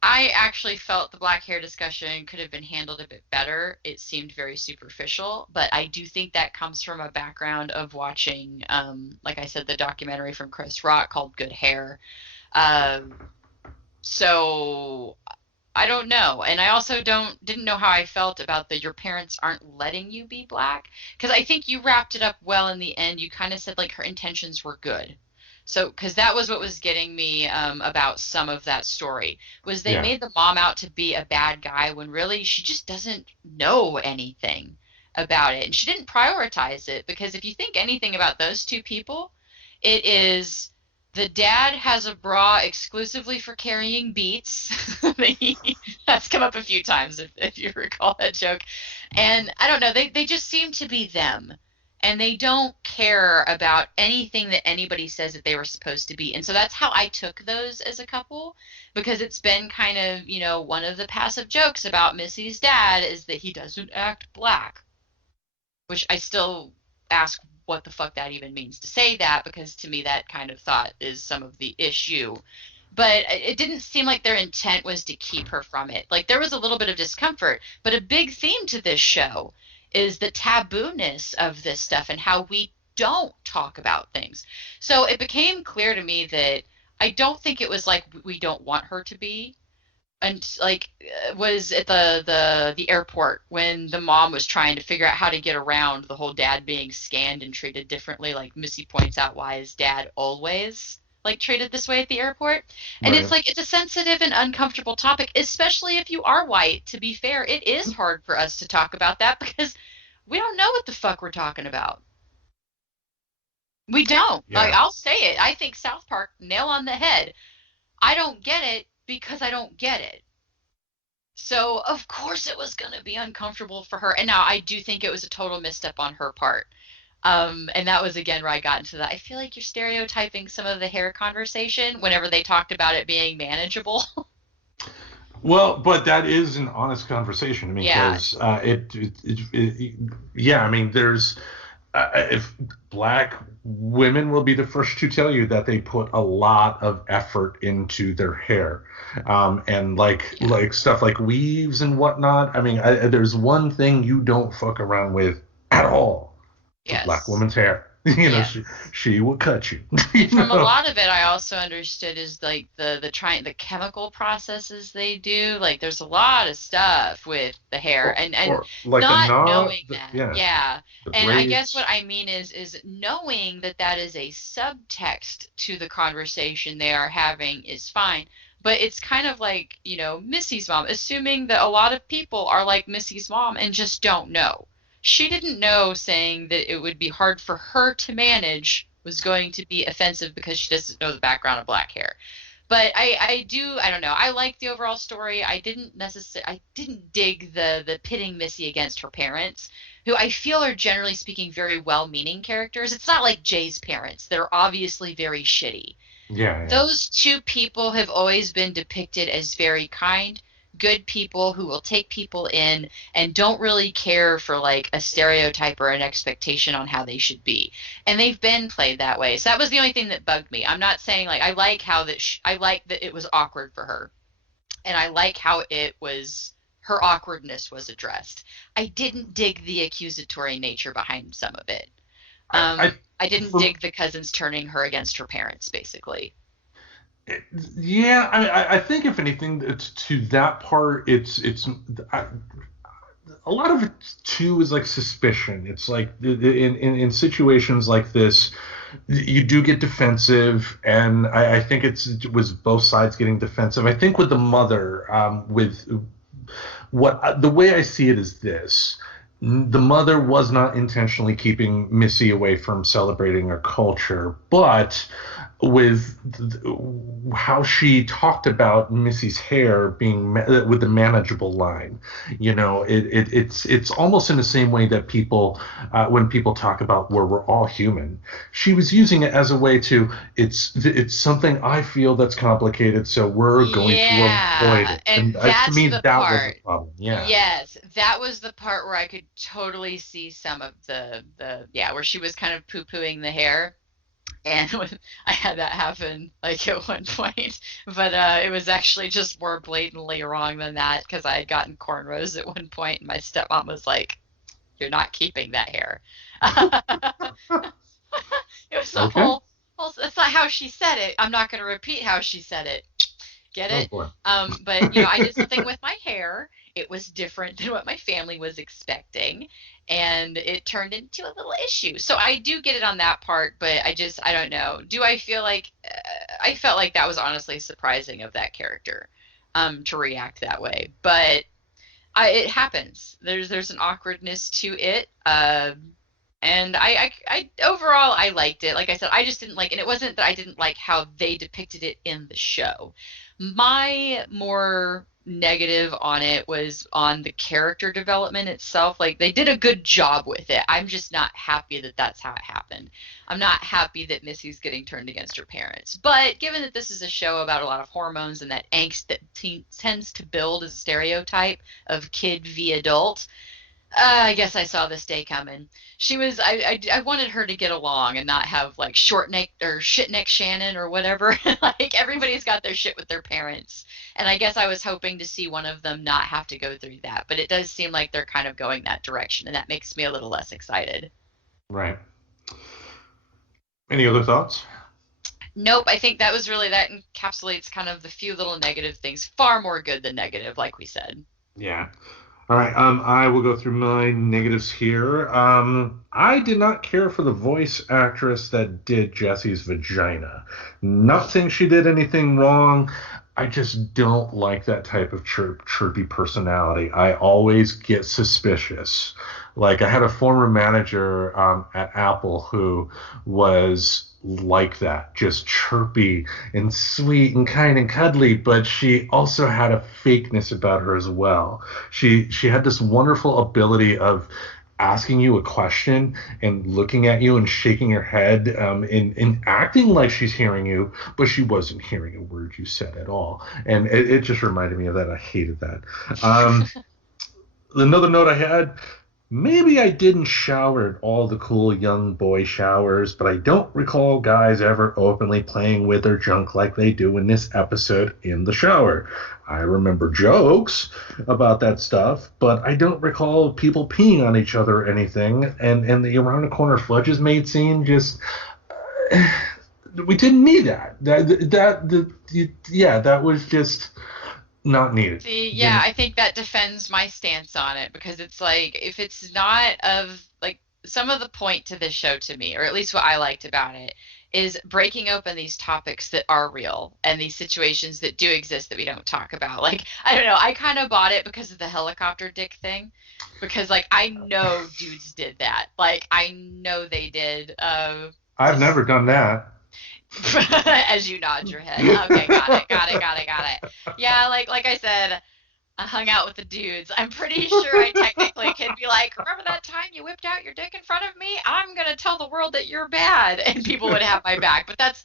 I actually felt the black hair discussion could have been handled a bit better. It seemed very superficial, but I do think that comes from a background of watching, like I said, the documentary from Chris Rock called Good Hair. Um, so I don't know. And I also didn't know how I felt about the your parents aren't letting you be black, because I think you wrapped it up well in the end. You kind of said, like, her intentions were good. So, because that was what was getting me, about some of that story, was they Yeah. made the mom out to be a bad guy when really she just doesn't know anything about it. And she didn't prioritize it, because if you think anything about those two people, it is the dad has a bra exclusively for carrying beets. That's come up a few times, if you recall that joke. And I don't know, they just seem to be them. And they don't care about anything that anybody says that they were supposed to be. And so that's how I took those as a couple, because it's been kind of, one of the passive jokes about Missy's dad is that he doesn't act black, which I still ask what the fuck that even means to say that, because to me that kind of thought is some of the issue. But it didn't seem like their intent was to keep her from it. Like, there was a little bit of discomfort, but a big theme to this show is the tabooness of this stuff and how we don't talk about things. So it became clear to me that I don't think it was like we don't want her to be, and, like, was at the airport when the mom was trying to figure out how to get around the whole dad being scanned and treated differently. Like, Missy points out why his dad always, like, treated this way at the airport. And it's Right. like, it's a sensitive and uncomfortable topic, especially if you are white. To be fair, it is hard for us to talk about that because we don't know what the fuck we're talking about. We don't. Like, Yeah. I'll say it. I think South Park, nail on the head. I don't get it because I don't get it. So, of course, it was going to be uncomfortable for her. And now I do think it was a total misstep on her part. And that was again where I got into that. I feel like you're stereotyping some of the hair conversation whenever they talked about it being manageable. Well, but that is an honest conversation. I mean, Yeah. because yeah, I mean, there's if black women will be the first to tell you that they put a lot of effort into their hair, and Yeah. like stuff like weaves and whatnot. I mean, there's one thing you don't fuck around with at all: it's a black Yes. woman's hair. You know, Yeah. she will cut you. And You from a know. lot of it, I also understood is like the chemical processes they do. Like there's a lot of stuff with the hair, and Or like the not knob, knowing that, yeah, yeah. the And I guess what braids. I mean is knowing that that is a subtext to the conversation they are having is fine. But it's kind of like, Missy's mom, assuming that a lot of people are like Missy's mom and just don't know. She didn't know saying that it would be hard for her to manage was going to be offensive because she doesn't know the background of black hair. But I don't know. I like the overall story. I didn't dig the pitting Missy against her parents, who I feel are generally speaking very well-meaning characters. It's not like Jay's parents. They're obviously very shitty. Yeah, yeah. Those two people have always been depicted as very kind, good people who will take people in and don't really care for like a stereotype or an expectation on how they should be. And they've been played that way. So that was the only thing that bugged me. I'm not saying like I like how that I like that it was awkward for her, and I like how it was her awkwardness was addressed. I didn't dig the accusatory nature behind some of it. I I didn't from dig the cousins turning her against her parents, basically. Yeah, I think if anything, it's to that part, I, a lot of it too is like suspicion. It's like in situations like this, you do get defensive, and I think it was both sides getting defensive. I think with the mother, with what the way I see it is this: the mother was not intentionally keeping Missy away from celebrating her culture, but with how she talked about Missy's hair being with the manageable line, it's almost in the same way that people when people talk about where we're all human, she was using it as a way to it's something I feel that's complicated, so we're going to avoid Yeah, it, and and to that's me the that was a part. problem. Yeah. Yes, that was the part where I could totally see some of yeah, where she was kind of poo-pooing the hair. And when I had that happen like at one point, but it was actually just more blatantly wrong than that because I had gotten cornrows at one point, and my stepmom was like, "You're not keeping that hair." It was a Okay. whole. That's not how she said it. I'm not going to repeat how she said it. Get Oh it? boy. But I did something with my hair. It was different than what my family was expecting, and it turned into a little issue. So I do get it on that part, but I don't know. Do I feel like I felt like that was honestly surprising of that character, to react that way. But it happens. There's an awkwardness to it. And I overall I liked it. Like I said, I just didn't like, and it wasn't that I didn't like how they depicted it in the show. My more negative on it was on the character development itself. Like they did a good job with it. I'm just not happy that that's how it happened. I'm not happy that Missy's getting turned against her parents. But given that this is a show about a lot of hormones and that angst that tends to build as a stereotype of kid v adult, I guess I saw this day coming. She was I wanted her to get along and not have like short neck or shit neck Shannon or whatever. Like everybody's got their shit with their parents. And I guess I was hoping to see one of them not have to go through that. But it does seem like they're kind of going that direction, and that makes me a little less excited. Right. Any other thoughts? Nope, I think that encapsulates kind of the few little negative things. Far more good than negative, like we said. Yeah. All right. I will go through my negatives here. I did not care for the voice actress that did Jesse's vagina. Not saying she did anything wrong. I just don't like that type of chirpy personality. I always get suspicious Like I had a former manager at Apple who was like that, just chirpy and sweet and kind and cuddly, but she also had a fakeness about her as well. She had this wonderful ability of asking you a question and looking at you and shaking her head and acting like she's hearing you, but she wasn't hearing a word you said at all. And it just reminded me of that. I hated that. Another note I had, maybe I didn't shower at all the cool young boy showers, but I don't recall guys ever openly playing with their junk like they do in this episode in the shower. I remember jokes about that stuff, but I don't recall people peeing on each other or anything. And the around the corner fudges made scene just we didn't need that. That was just not needed. See, yeah, I think that defends my stance on it because it's like if it's not of like some of the point to this show to me, or at least what I liked about it, is breaking open these topics that are real and these situations that do exist that we don't talk about. Like, I don't know, I kind of bought it because of the helicopter dick thing. Because like I know dudes did that. Like I know they did. I've never done that. As you nod your head. Okay, got it. Yeah, like I said, I hung out with the dudes. I'm pretty sure I technically can be like, remember that time you whipped out your dick in front of me? I'm gonna tell the world that you're bad, and people would have my back. But that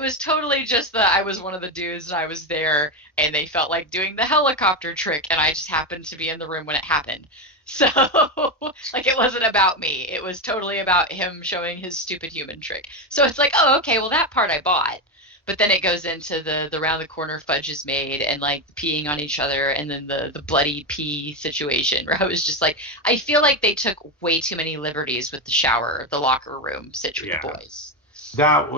was totally just that I was one of the dudes and I was there, and they felt like doing the helicopter trick, and I just happened to be in the room when it happened. So, like, it wasn't about me. It was totally about him showing his stupid human trick. So it's like, oh, okay, well, that part I bought. But then it goes into the round the corner fudge is made and, like, peeing on each other and then the bloody pee situation where I was just like, I feel like they took way too many liberties with the shower, the locker room situation with the boys. That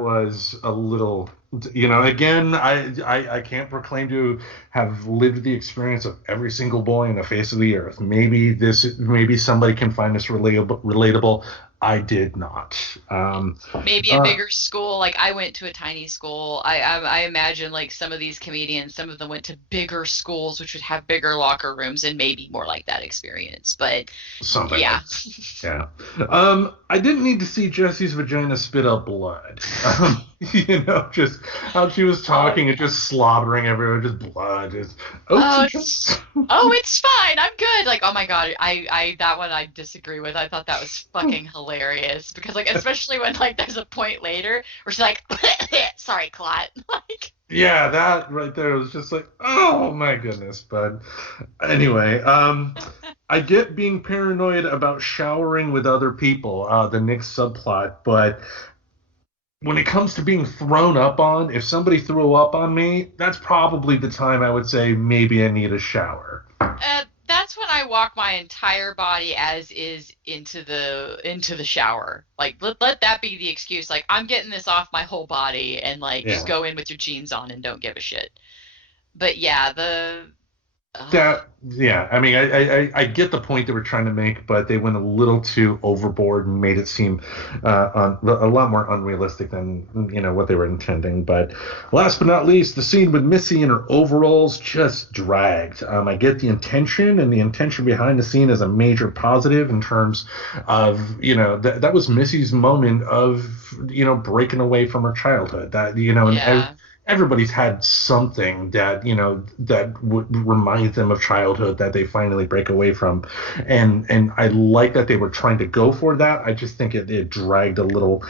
was a little, again, I can't proclaim to have lived the experience of every single boy on the face of the earth. Maybe somebody can find this relatable. I did not. Maybe a bigger school. Like I went to a tiny school. I imagine like some of these comedians, some of them went to bigger schools, which would have bigger locker rooms and maybe more like that experience. But something. Yeah. Yeah. I didn't need to see Jesse's vagina spit out blood. Just how she was talking and just slobbering everywhere, just blood. It's fine. I'm good. Like, oh my God, I that one I disagree with. I thought that was fucking hilarious because, like, especially when like there's a point later where she's like, sorry, clot. Like. Yeah, that right there was just like, oh my goodness. But anyway, I get being paranoid about showering with other people, the Nick subplot, but when it comes to being thrown up on, if somebody threw up on me, that's probably the time I would say maybe I need a shower. That's when I walk my entire body as is into the shower. Like let that be the excuse. Like I'm getting this off my whole body and just go in with your jeans on and don't give a shit. But yeah, I mean, I get the point they were trying to make, but they went a little too overboard and made it seem a lot more unrealistic than what they were intending. But last but not least, the scene with Missy in her overalls just dragged. I get the intention, and the intention behind the scene is a major positive in terms of that was Missy's moment of breaking away from her childhood. That and everybody's had something that that would remind them of childhood that they finally break away from, and I like that they were trying to go for that. I just think it dragged a little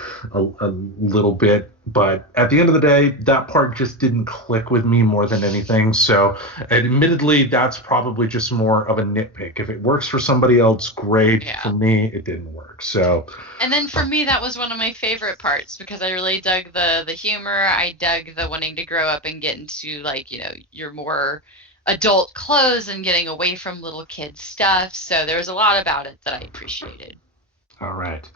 bit, but at the end of the day, that part just didn't click with me more than anything. So admittedly, that's probably just more of a nitpick. If it works for somebody else, great. For me, it didn't work. So and then for me, that was one of my favorite parts because I really dug the humor. I dug the wanting to grow up and get into your more adult clothes and getting away from little kid stuff. So there was a lot about it that I appreciated. All right.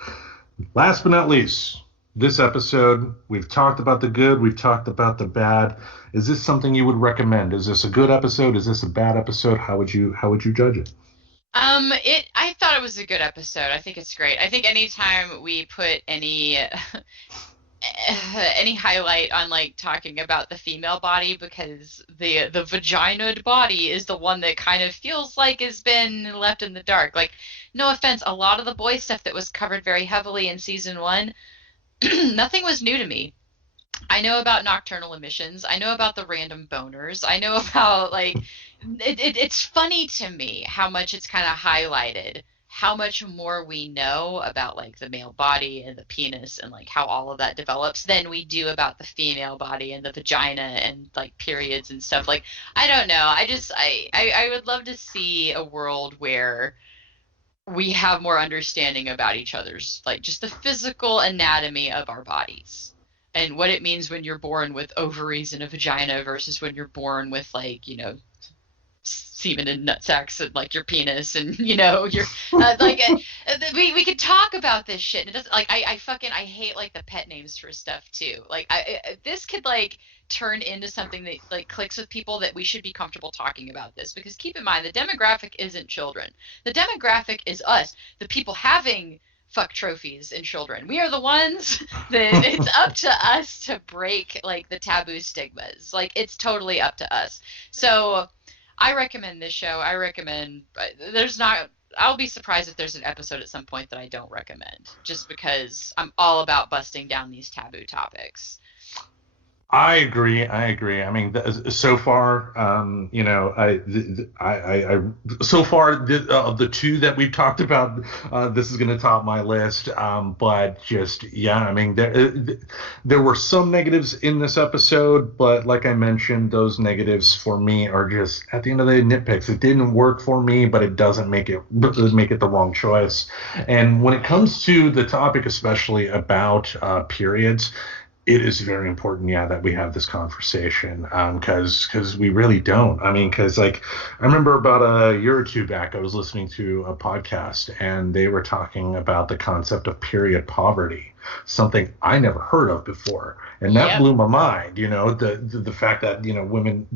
Last but not least, this episode, we've talked about the good, we've talked about the bad. Is this something you would recommend? Is this a good episode? Is this a bad episode? How would you judge it? I thought it was a good episode. I think it's great. I think anytime we put any any highlight on like talking about the female body, because the vaginoid body is the one that kind of feels like has been left in the dark. Like, no offense, a lot of the boy stuff that was covered very heavily in season one, nothing was new to me. I know about nocturnal emissions. I know about the random boners. I know about like it's funny to me how much it's kind of highlighted how much more we know about like the male body and the penis and like how all of that develops than we do about the female body and the vagina and like periods and stuff. Like, I don't know. I would love to see a world where we have more understanding about each other's, like, just the physical anatomy of our bodies and what it means when you're born with ovaries and a vagina versus when you're born with, like, you know, semen and nut sacks and like your penis and, you know, your we could talk about this shit. It doesn't, like, I hate like the pet names for stuff too. Like, this could like turn into something that like clicks with people, that we should be comfortable talking about this, because keep in mind the demographic isn't children. The demographic is us, the people having fuck trophies and children. We are the ones that it's up to us to break like the taboo stigmas. Like, it's totally up to us. So I recommend this show. I recommend, there's not, I'll be surprised if there's an episode at some point that I don't recommend, just because I'm all about busting down these taboo topics. I agree. I mean, so far, you know, so far of the two that we've talked about, this is going to top my list. But just, yeah, I mean, there were some negatives in this episode, but like I mentioned, those negatives for me are just at the end of the day nitpicks. It didn't work for me, but it doesn't make it the wrong choice. And when it comes to the topic, especially about periods, it is very important, yeah, that we have this conversation, because we really don't. I mean, because like I remember about a year or two back, I was listening to a podcast and they were talking about the concept of period poverty, something I never heard of before, and that blew my mind. You know, the fact that, you know, women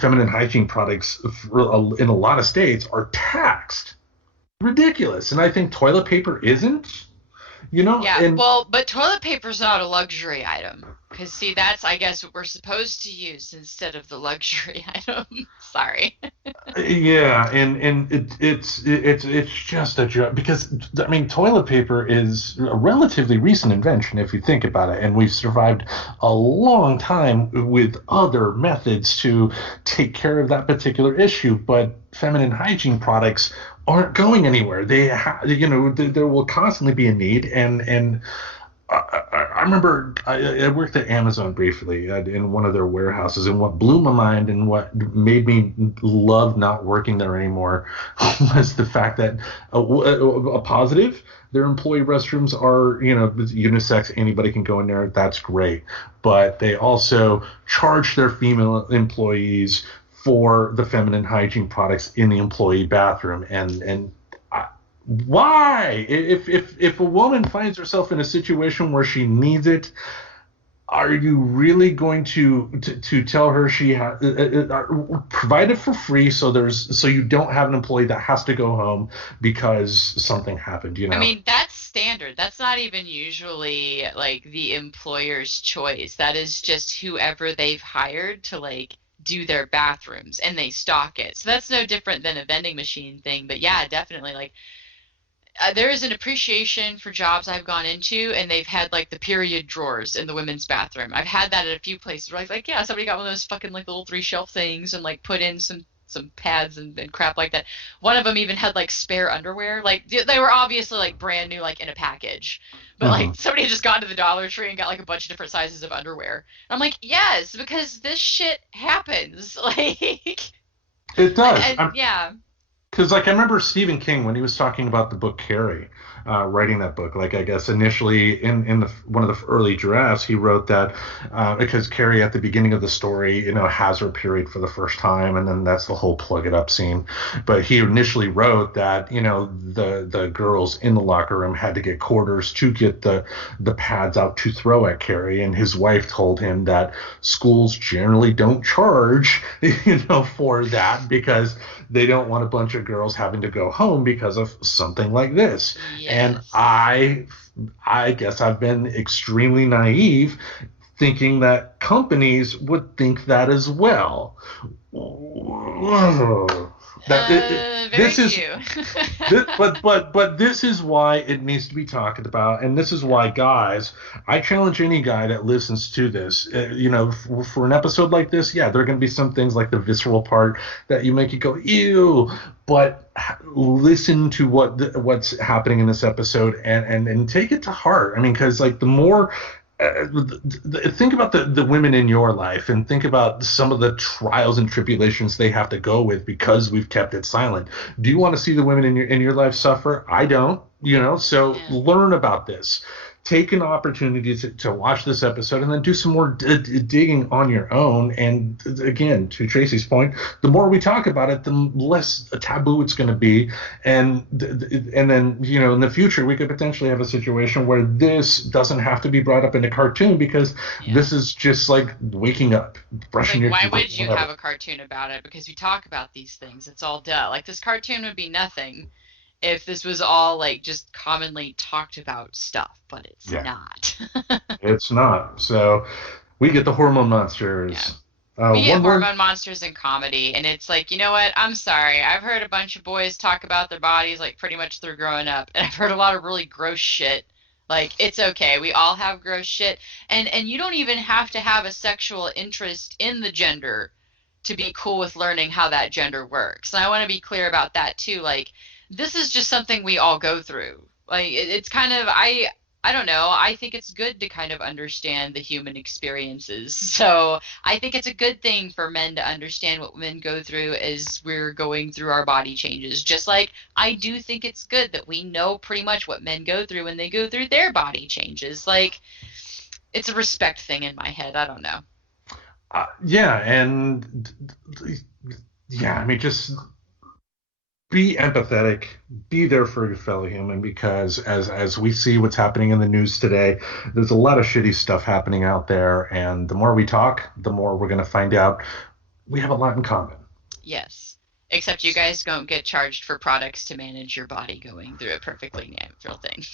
feminine hygiene products in a lot of states are taxed, ridiculous, and I think toilet paper isn't. You know, Yeah, and well, but toilet paper's not a luxury item. Because, see, that's, I guess, what we're supposed to use instead of the luxury item. Sorry. yeah, and it's just a joke, because I mean, toilet paper is a relatively recent invention if you think about it, and we've survived a long time with other methods to take care of that particular issue, but feminine hygiene products aren't going anywhere. You know, there will constantly be a need, and I remember I worked at Amazon briefly in one of their warehouses, and what blew my mind and what made me love not working there anymore was the fact that a positive, their employee restrooms are, you know, unisex, anybody can go in there, that's great, but they also charge their female employees for the feminine hygiene products in the employee bathroom, and why? If a woman finds herself in a situation where she needs it, are you really going to tell her she provide it for free, so you don't have an employee that has to go home because something happened? You know. I mean, that's standard. That's not even usually like the employer's choice. That is just whoever they've hired to like do their bathrooms, and they stock it. So that's no different than a vending machine thing. But yeah, definitely, like, there is an appreciation for jobs I've gone into, and they've had like the period drawers in the women's bathroom. I've had that at a few places where like yeah, somebody got one of those fucking like little 3 shelf things and like put in some pads and crap like that. One of them even had like spare underwear. Like, they were obviously like brand new, like in a package, but like somebody had just gone to the Dollar Tree and got like a bunch of different sizes of underwear. And I'm like, yes, because this shit happens. Like, it does. and yeah. Because, like, I remember Stephen King when he was talking about the book Carrie, writing that book. Like, I guess initially in one of the early drafts, he wrote that because Carrie at the beginning of the story, you know, has her period for the first time, and then that's the whole plug it up scene. But he initially wrote that, you know, the girls in the locker room had to get quarters to get the pads out to throw at Carrie, and his wife told him that schools generally don't charge, you know, for that, because they don't want a bunch of girls having to go home because of something like this. Yep. And I guess I've been extremely naive thinking that companies would think that as well. This is but this is why it needs to be talked about, and this is why, guys, I challenge any guy that listens to this, for an episode like this, there are going to be some things like the visceral part that you make you go ew, but listen to what's happening in this episode and take it to heart. I mean, because like the more think about the women in your life and think about some of the trials and tribulations they have to go with because we've kept it silent. Do you want to see the women in your life suffer? I don't, so learn about this. Take an opportunity to watch this episode and then do some more digging on your own. And again, to Tracy's point, the more we talk about it, the less a taboo it's going to be. And then, in the future, we could potentially have a situation where this doesn't have to be brought up in a cartoon because this is just like waking up, brushing your teeth. Why would you have a cartoon about it? Because we talk about these things. It's all duh. Like this cartoon would be nothing if this was all like just commonly talked about stuff, but it's not. It's not. So we get the hormone monsters. We get hormone monsters in comedy, and it's like, you know what? I'm sorry. I've heard a bunch of boys talk about their bodies like pretty much through growing up, and I've heard a lot of really gross shit. Like, it's okay. We all have gross shit. And you don't even have to have a sexual interest in the gender to be cool with learning how that gender works. And I want to be clear about that too. Like, this is just something we all go through. Like, it's kind of, I don't know. I think it's good to kind of understand the human experiences. So I think it's a good thing for men to understand what women go through as we're going through our body changes. Just like I do think it's good that we know pretty much what men go through when they go through their body changes. Like, it's a respect thing in my head. I don't know. I mean, just be empathetic, be there for your fellow human, because as we see what's happening in the news today, there's a lot of shitty stuff happening out there, and the more we talk, the more we're going to find out we have a lot in common. Yes, except you guys don't get charged for products to manage your body going through a perfectly natural thing.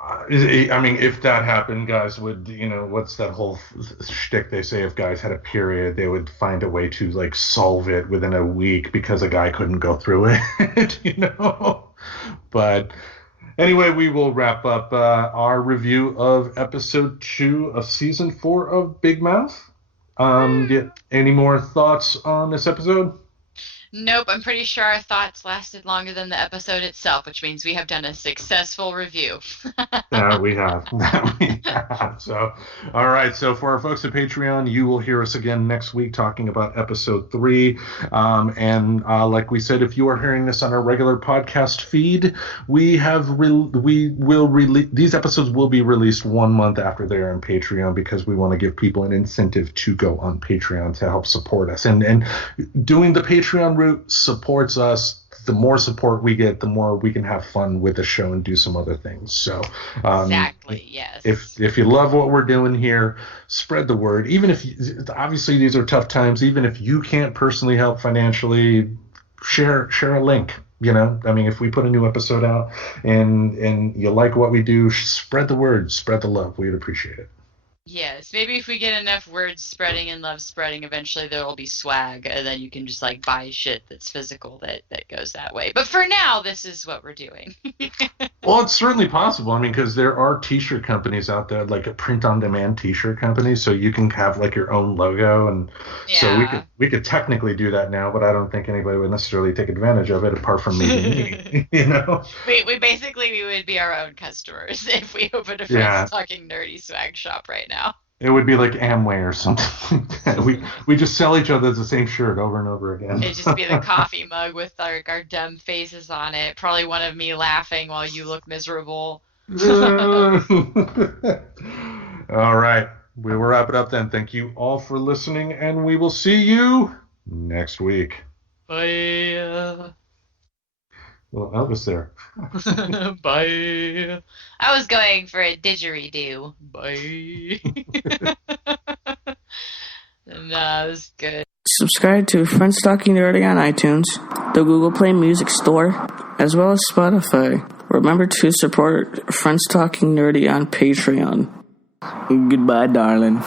I mean, if that happened, guys would, what's that whole shtick they say if guys had a period, they would find a way to, like, solve it within a week because a guy couldn't go through it, But anyway, we will wrap up our review of episode 2 of season 4 of Big Mouth. Any more thoughts on this episode? Nope, I'm pretty sure our thoughts lasted longer than the episode itself, which means we have done a successful review. We have. So, all right. So for our folks at Patreon, you will hear us again next week talking about episode 3. And like we said, if you are hearing this on our regular podcast feed, we will release these episodes will be released 1 month after they're on Patreon, because we want to give people an incentive to go on Patreon to help support us. And doing the Patreon route supports us. The more support we get, the more we can have fun with the show and do some other things. So exactly, yes. If you love what we're doing here, spread the word. Even if obviously these are tough times, even if you can't personally help financially, share a link. I mean, if we put a new episode out and you like what we do, spread the word, spread the love. We'd appreciate it. Yes, maybe if we get enough word spreading and love spreading, eventually there will be swag, and then you can just like buy shit that's physical that goes that way. But for now, this is what we're doing. Well, it's certainly possible. I mean, because there are T-shirt companies out there, like a print-on-demand T-shirt company, so you can have like your own logo, and so we could technically do that now, but I don't think anybody would necessarily take advantage of it apart from me. We basically would be our own customers if we opened a Friends Talking Nerdy swag shop right now. It would be like Amway or something. we just sell each other the same shirt over and over again. It'd just be the coffee mug with our dumb faces on it. Probably one of me laughing while you look miserable. All right. We will wrap it up then. Thank you all for listening, and we will see you next week. Bye. Well, Elvis there. Bye. I was going for a didgeridoo. Bye. Nah, that was good. Subscribe to Friends Talking Nerdy on iTunes, the Google Play Music Store, as well as Spotify. Remember to support Friends Talking Nerdy on Patreon. Goodbye, darling.